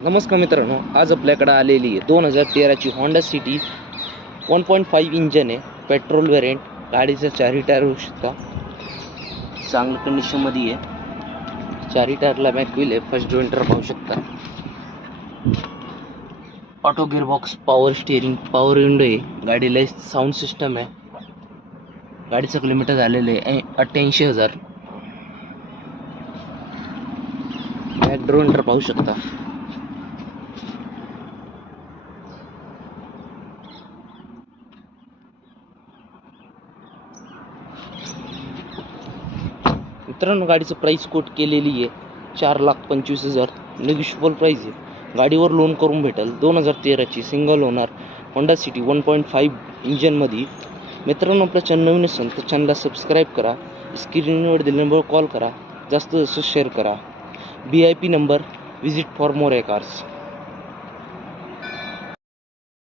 नमस्कार मित्रांनो, आज आपल्याकडे आलेली आहे 2013ची होंडा सिटी 1.5 इंजन आहे, पेट्रोल वेरियंट. गाडीचा चारही टायर होऊ शकता, चांगल्या कंडिशनमध्ये आहे. चारही टायरला बॅक व्हील आहे, फर्स्ट जोइंटर पाहू शकता. Auto gearbox, power steering, power window आहे. गाडीला साऊंड सिस्टम आहे. गाडीचं किलोमीटर झालेलं आहे 88,000. बॅक जोइंटर पाहू शकता. मित्रांनो, गाडीचं प्राइस कोट केलेली आहे 4,25,000. निगोशिएबल प्राइस आहे. गाडीवर लोन करून भेटेल. 2013ची सिंगल ओनर होंडा सिटी 1.5 इंजनमध्ये. मित्रांनो, आपल्या चॅनल नवीन असेल तर चॅनलला सबस्क्राईब करा. स्क्रीनवर दिलेल्या नंबरवर कॉल करा. जास्त शेअर करा. VIP number, visit for more cars.